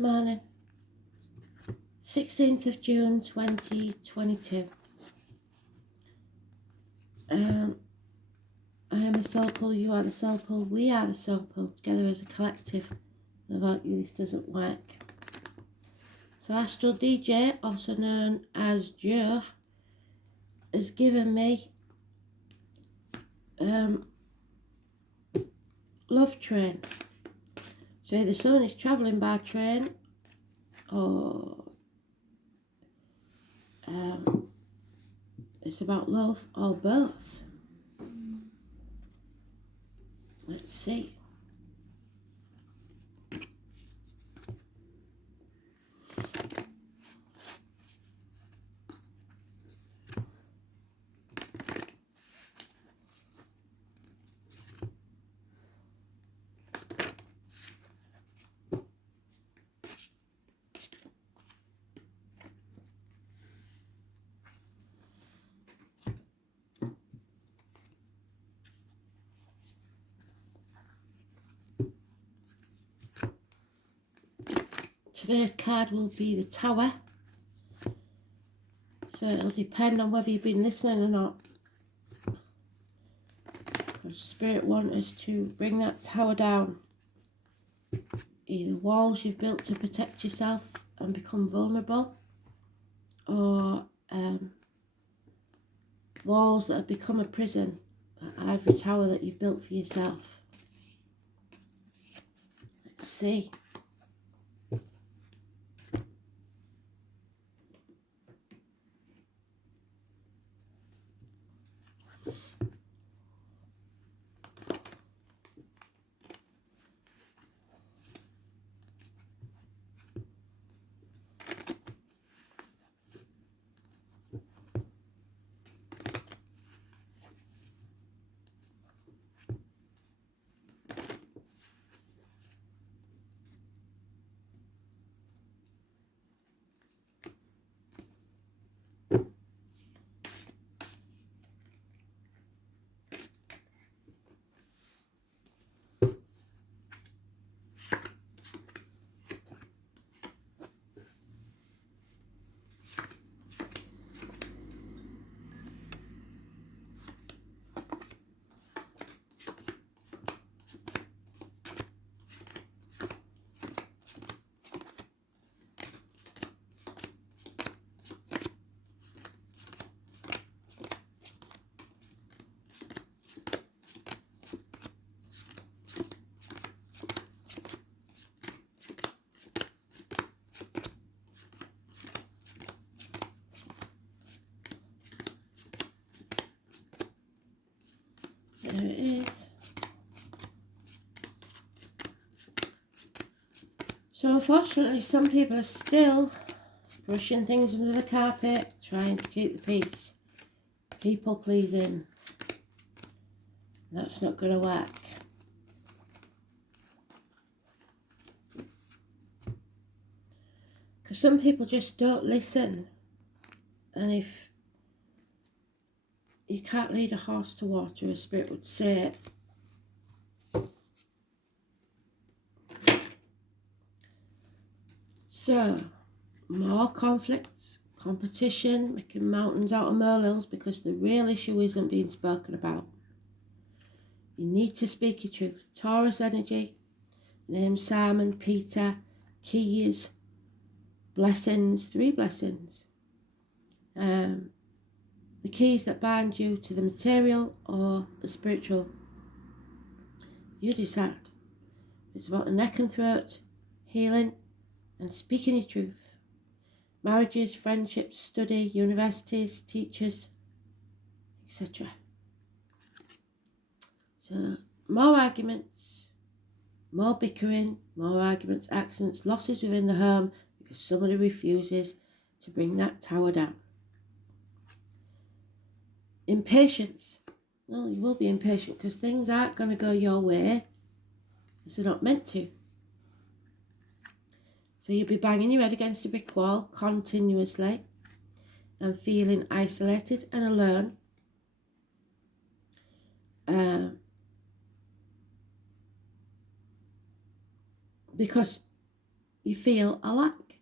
Morning, 16th of June 2022. I am the soul pool, you are the soul pool, we are the soul pool, together as a collective. Without you this doesn't work. So Astral DJ, also known as Joe, has given me love train. So the sun is travelling by train, or it's about love, or both. Let's see. Today's card will be the Tower. So it'll depend on whether you've been listening or not. Because Spirit wants us to bring that tower down. Either walls you've built to protect yourself and become vulnerable, or walls that have become a prison, that ivory tower that you've built for yourself. Let's see. There it is. So unfortunately some people are still brushing things under the carpet, trying to keep the peace. People pleasing. That's not going to work. Because some people just don't listen. And if you can't lead a horse to water, as Spirit would say. So, more conflicts, competition, making mountains out of molehills because the real issue isn't being spoken about. You need to speak your truth. Taurus energy, names Simon, Peter, keys, blessings, 3 blessings. The keys that bind you to the material or the spiritual. You decide. It's about the neck and throat, healing, and speaking your truth. Marriages, friendships, study, universities, teachers, etc. So, more arguments, more bickering, more arguments, accidents, losses within the home because somebody refuses to bring that tower down. Impatience. Well, you will be impatient because things aren't going to go your way as they're not meant to. So you'll be banging your head against a brick wall continuously and feeling isolated and alone. Because you feel a lack.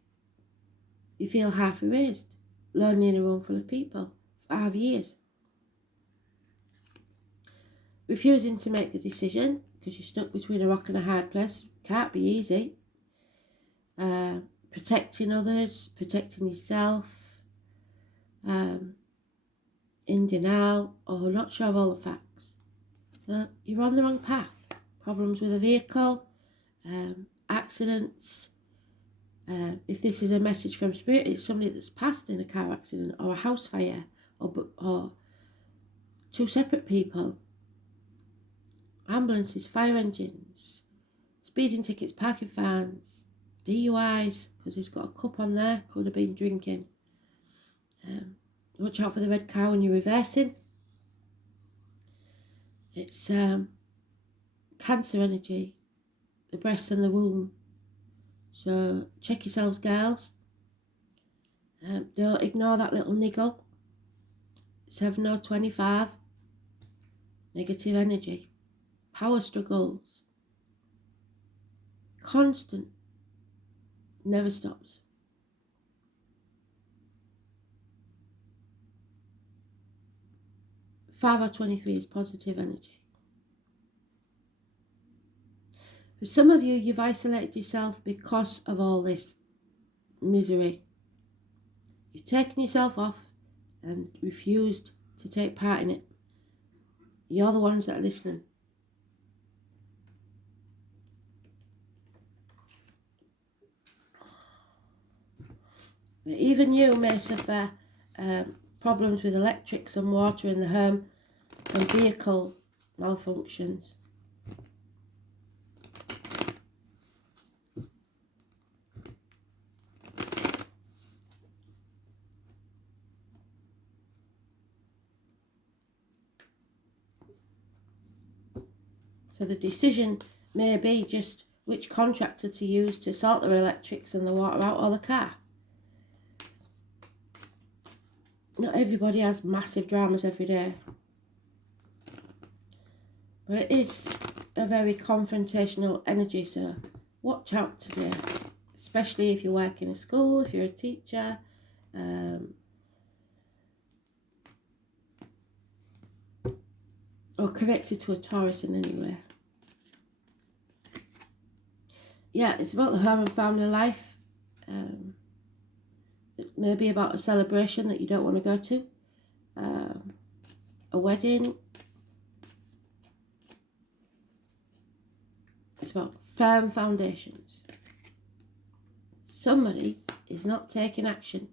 You feel half erased, lonely in a room full of people, 5 years. Refusing to make the decision because you're stuck between a rock and a hard place. Can't be easy. Protecting others, protecting yourself, in denial, or not sure of all the facts. So you're on the wrong path. Problems with a vehicle, accidents. If this is a message from Spirit, it's somebody that's passed in a car accident or a house fire, or two separate people. Ambulances, fire engines, speeding tickets, parking fines, DUIs, because he's got a cup on there, could have been drinking. Watch out for the red car when you're reversing. It's cancer energy, the breast and the womb. So check yourselves, girls. Don't ignore that little niggle. 7025. Negative energy. Power struggles. Constant. Never stops. Five or 23 is positive energy. For some of you, you've isolated yourself because of all this misery. You've taken yourself off and refused to take part in it. You're the ones that are listening. But even you may suffer problems with electrics and water in the home and vehicle malfunctions. So the decision may be just which contractor to use to sort their electrics and the water out, or the car. Not everybody has massive dramas every day. But it is a very confrontational energy, so watch out today. Especially if you work in a school, if you're a teacher. Or connected to a Taurus in any way. Yeah, it's about the home and family life. It may be about a celebration that you don't want to go to. A wedding. It's about firm foundations. Somebody is not taking action.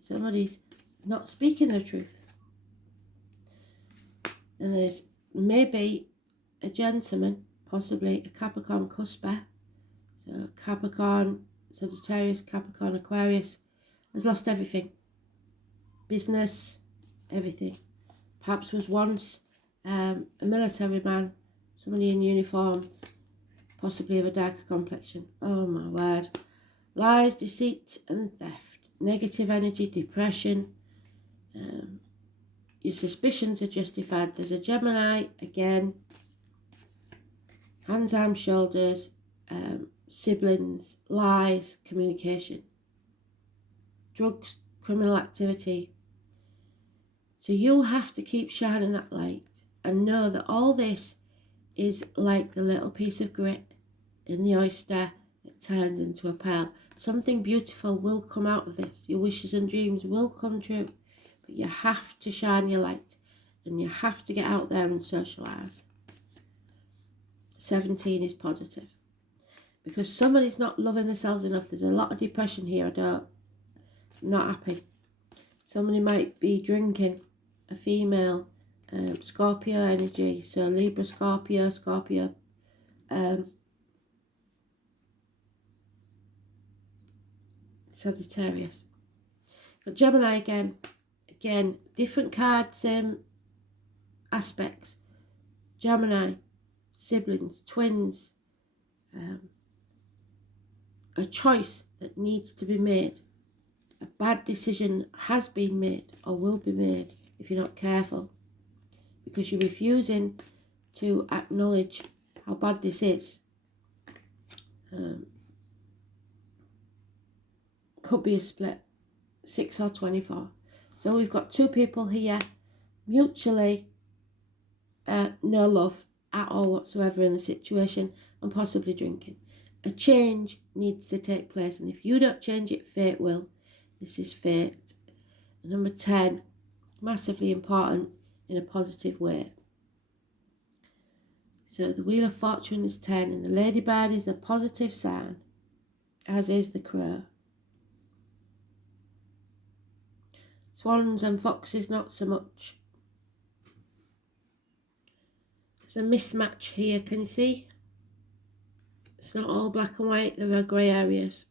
Somebody's not speaking the truth. And there's maybe a gentleman, possibly a Capricorn cusper. So Capricorn, Sagittarius, Capricorn, Aquarius, has lost everything. Business, everything. Perhaps was once a military man, somebody in uniform, possibly of a darker complexion. Oh my word. Lies, deceit and theft. Negative energy, depression. Your suspicions are justified. There's a Gemini, again. Hands, arms, shoulders, siblings, lies, communication. Drugs, criminal activity. So you'll have to keep shining that light and know that all this is like the little piece of grit in the oyster that turns into a pearl. Something beautiful will come out of this. Your wishes and dreams will come true. But you have to shine your light and you have to get out there and socialise. 17 is positive. Because somebody's not loving themselves enough. There's a lot of depression here. I'm not happy. Somebody might be drinking. A female. Scorpio energy. So Libra, Scorpio. Sagittarius. But Gemini again. Again, different card, same aspects. Gemini, siblings, twins. A choice that needs to be made. A bad decision has been made or will be made if you're not careful. Because you're refusing to acknowledge how bad this is. Could be a split, 6 or 24. So we've got two people here, mutually no love at all whatsoever in the situation, and possibly drinking. A change needs to take place, and if you don't change it, fate will. This is fate. Number 10, massively important in a positive way. So the Wheel of Fortune is 10, and the Ladybird is a positive sign, as is the Crow. Swans and foxes not so much. There's a mismatch here, can you see? It's not all black and white, there are grey areas.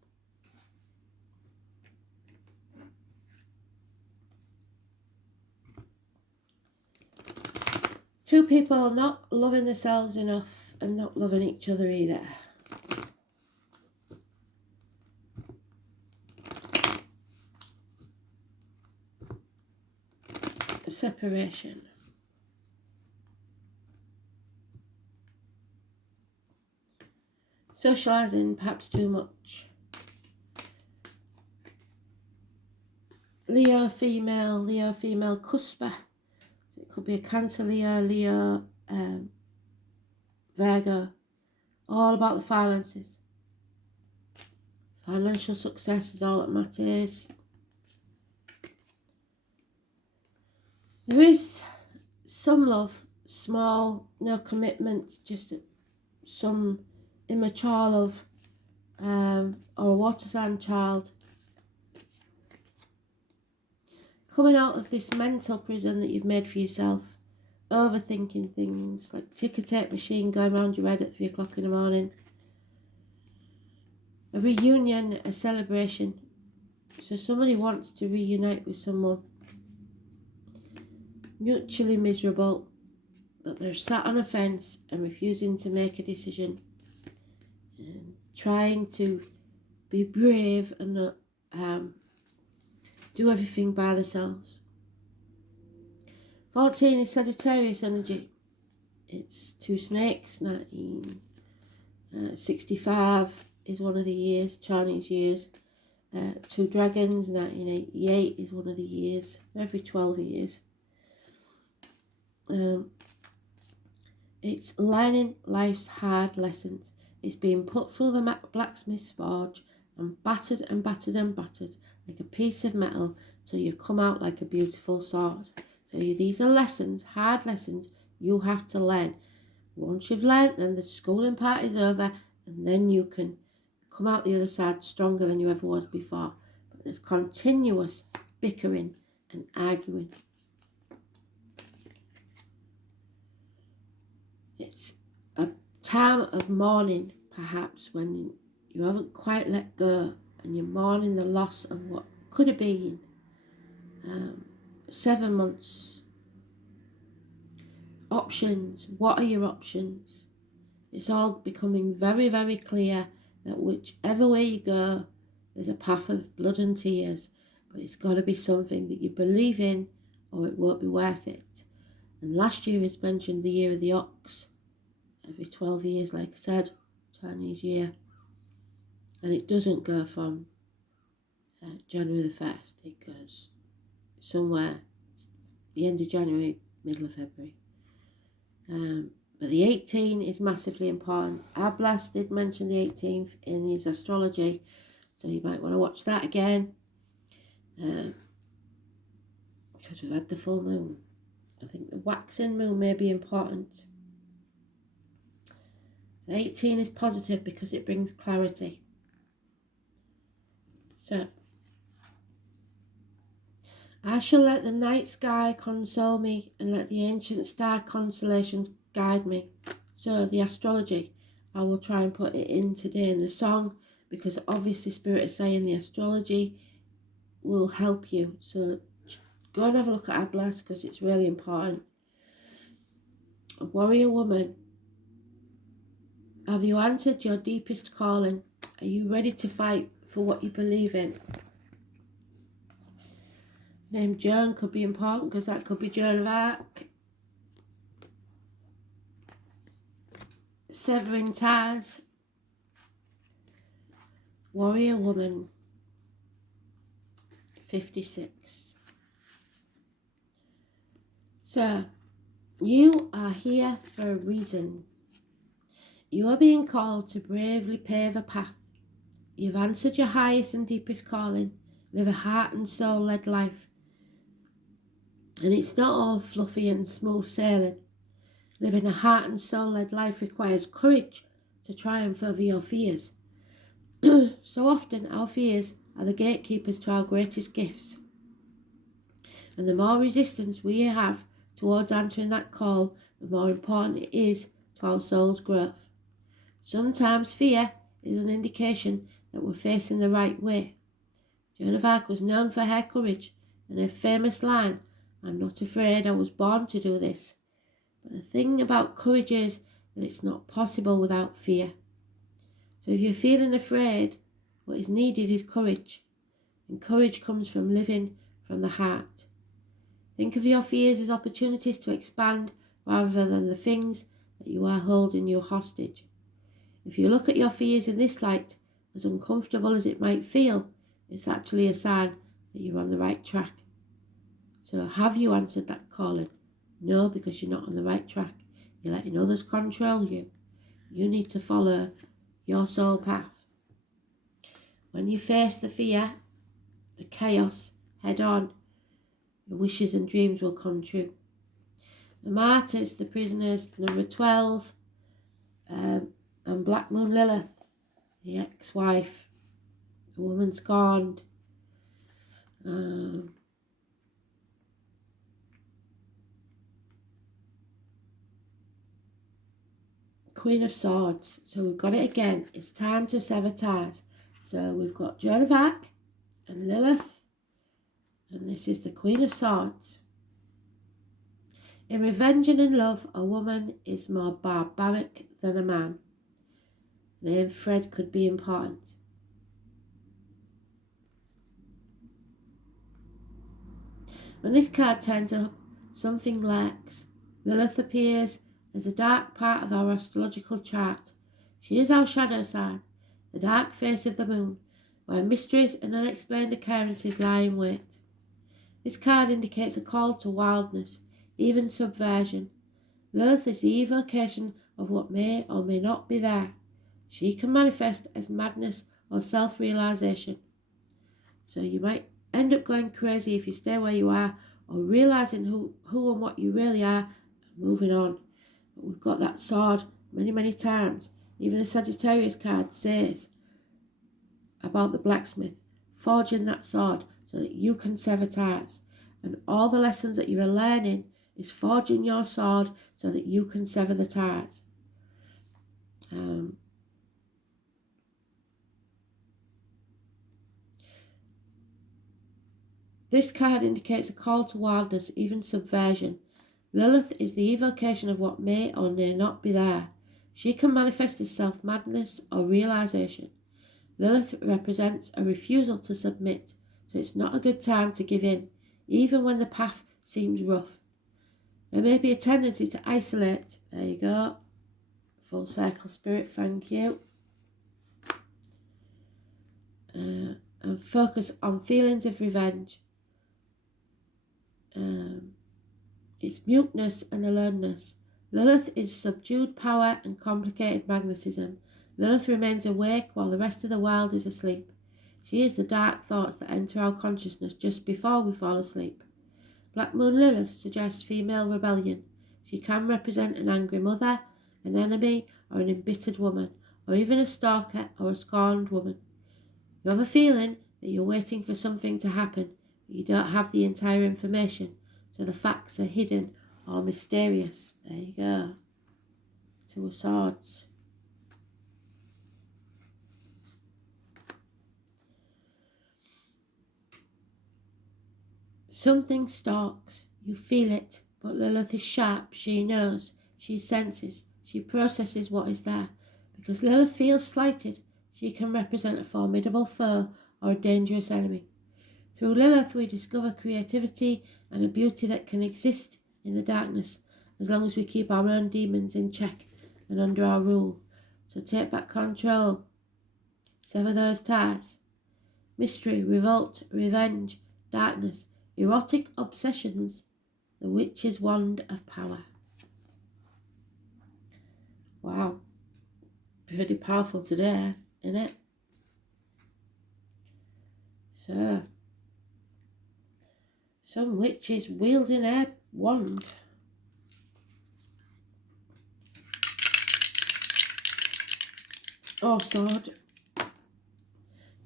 Two people are not loving themselves enough and not loving each other either. Separation. Socialising, perhaps too much. Leo female cusper. It could be a Cancer, Leo, Virgo. All about the finances. Financial success is all that matters. There is some love, small, no commitment, just some immature love, or a water sign child. Coming out of this mental prison that you've made for yourself, overthinking things, like ticker tape machine going around your head at 3 o'clock in the morning. A reunion, a celebration. So somebody wants to reunite with someone. Mutually miserable, but they're sat on a fence and refusing to make a decision. And trying to be brave and not do everything by themselves. 14 is Sagittarius energy. It's 2 snakes. 1965 is one of the years, Chinese years. 2 dragons. 1988 is one of the years. Every 12 years. It's learning life's hard lessons. It's being put through the blacksmith's forge and battered and battered and battered like a piece of metal till you come out like a beautiful sword. So these are lessons, hard lessons you have to learn. Once you've learned them, the schooling part is over, and then you can come out the other side stronger than you ever was before. But there's continuous bickering and arguing. It's a time of mourning, perhaps, when you haven't quite let go and you're mourning the loss of what could have been. 7 months. Options. What are your options? It's all becoming very, very clear that whichever way you go, there's a path of blood and tears. But it's got to be something that you believe in, or it won't be worth it. And last year is mentioned the year of the ox. Every 12 years, like I said, Chinese year. And it doesn't go from January the 1st. It goes somewhere the end of January, middle of February. But the 18 is massively important. Ablas did mention the 18th in his astrology, so you might want to watch that again. Because we've had the full moon. I think the waxing moon may be important. The 18 is positive because it brings clarity. So, I shall let the night sky console me and let the ancient star constellations guide me. So the astrology, I will try and put it in today in the song, because obviously Spirit is saying the astrology will help you. So go and have a look at Ablas because it's really important. A warrior woman. Have you answered your deepest calling? Are you ready to fight for what you believe in? Name Joan could be important because that could be Joan of Arc. Severing ties. Warrior woman. 56. So, you are here for a reason. You are being called to bravely pave a path. You've answered your highest and deepest calling. Live a heart and soul-led life. And it's not all fluffy and smooth sailing. Living a heart and soul-led life requires courage to triumph over your fears. So often our fears are the gatekeepers to our greatest gifts. And the more resistance we have towards answering that call, the more important it is to our soul's growth. Sometimes fear is an indication that we're facing the right way. Joan of Arc was known for her courage and her famous line, "I'm not afraid, I was born to do this." But the thing about courage is that it's not possible without fear. So if you're feeling afraid, what is needed is courage. And courage comes from living from the heart. Think of your fears as opportunities to expand rather than the things that you are holding you hostage. If you look at your fears in this light, as uncomfortable as it might feel, it's actually a sign that you're on the right track. So have you answered that calling? No, because you're not on the right track. You're letting others control you. You need to follow your soul path. When you face the fear, the chaos, head on, your wishes and dreams will come true. The martyrs, the prisoners, number 12, and Black Moon Lilith, the ex-wife, the woman scorned, Queen of Swords. So we've got it again. It's time to sever ties. So we've got Joan of Arc and Lilith, and this is the Queen of Swords. In revenge and in love, a woman is more barbaric than a man. The name Fred could be important. When this card turns up, something lurks. Lilith appears as a dark part of our astrological chart. She is our shadow sign, the dark face of the moon, where mysteries and unexplained occurrences lie in wait. This card indicates a call to wildness, even subversion. Lilith is the evocation of what may or may not be there. She can manifest as madness or self-realization. So you might end up going crazy if you stay where you are, or realizing who and what you really are and moving on. But we've got that sword many times. Even the Sagittarius card says about the blacksmith forging that sword so that you can sever ties. And all the lessons that you are learning is forging your sword so that you can sever the ties. This card indicates a call to wildness, even subversion. Lilith is the evocation of what may or may not be there. She can manifest as self-madness or realization. Lilith represents a refusal to submit, so it's not a good time to give in, even when the path seems rough. There may be a tendency to isolate. There you go. Full circle spirit, thank you. And focus on feelings of revenge. It's muteness and aloneness. Lilith is subdued power and complicated magnetism. Lilith remains awake while the rest of the world is asleep. She is the dark thoughts that enter our consciousness just before we fall asleep. Black Moon Lilith suggests female rebellion. She can represent an angry mother, an enemy, or an embittered woman, or even a stalker or a scorned woman. You have a feeling that you're waiting for something to happen, but you don't have the entire information, so the facts are hidden or mysterious. There you go. Two of Swords. Something stalks. You feel it, but Lilith is sharp. She knows. She senses. She processes what is there. Because Lilith feels slighted, she can represent a formidable foe or a dangerous enemy. Through Lilith, we discover creativity and a beauty that can exist in the darkness as long as we keep our own demons in check and under our rule. So take back control. Sever those ties. Mystery, revolt, revenge, darkness, erotic obsessions, the witch's wand of power. Wow, pretty powerful today, isn't it? So, some witches wielding a wand. Oh, sword.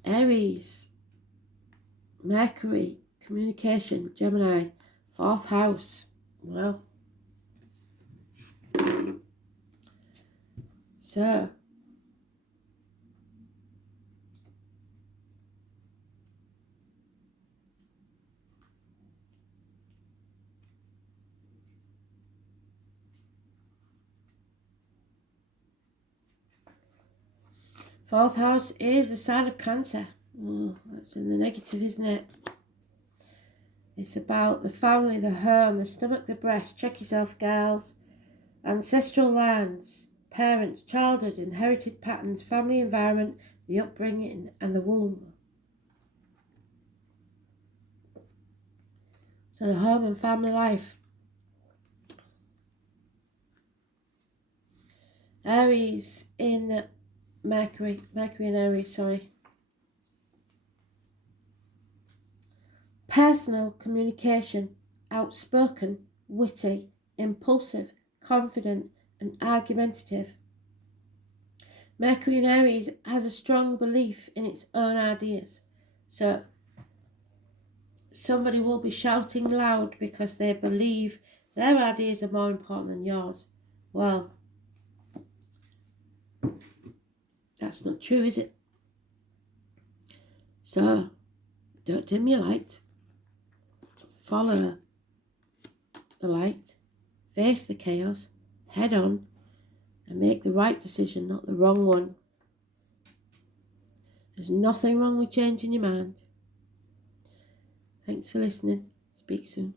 Aries, Mercury, communication, Gemini, 4th house. Well, so fourth house is the sign of Cancer. Oh, that's in the negative, isn't it? It's about the family, the home, the stomach, the breast. Check yourself, girls. Ancestral lines, parents, childhood, inherited patterns, family environment, the upbringing, and the womb. So the home and family life. Aries in Mercury in Aries, sorry. Personal communication, outspoken, witty, impulsive, confident, and argumentative. Mercury in Aries has a strong belief in its own ideas. So somebody will be shouting loud because they believe their ideas are more important than yours. Well, that's not true, is it? So, don't dim your light. Follow the light. Face the chaos. Head on. And make the right decision, not the wrong one. There's nothing wrong with changing your mind. Thanks for listening. Speak soon.